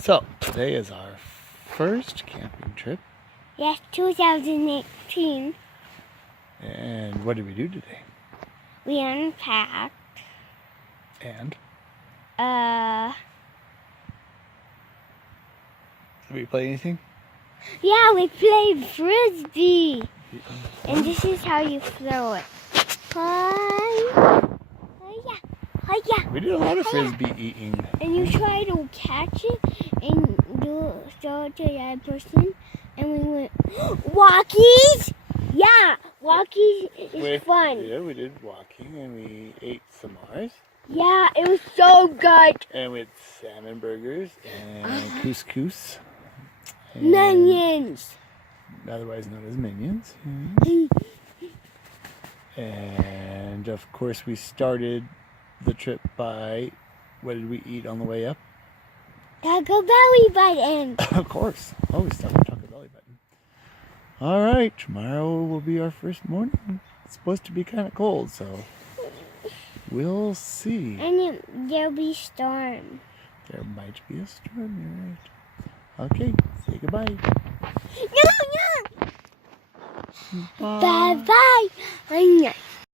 So, today is our first camping trip. Yes, 2018. And what did we do today? We unpacked. And? Did we play anything? Yeah, we played Frisbee. And this is how you throw it. Hi. Hiya. Hiya. We did a lot of Frisbee eating. And you try to catch it and throw it to the other person. And we went, walkies? Yeah, walkies is fun. Yeah, we did walking and we ate samars. Yeah, it was so good. And we had salmon burgers and couscous. And Minions. otherwise known as minions. And of course we started the trip by, what did we eat on the way up? Taco Belly button. Of course, always start with Taco Belly button. Alright, tomorrow will be our first morning. It's supposed to be kind of cold, so we'll see. And there'll be storm. There might be a storm, you're right. Okay, say goodbye. No. Bye bye.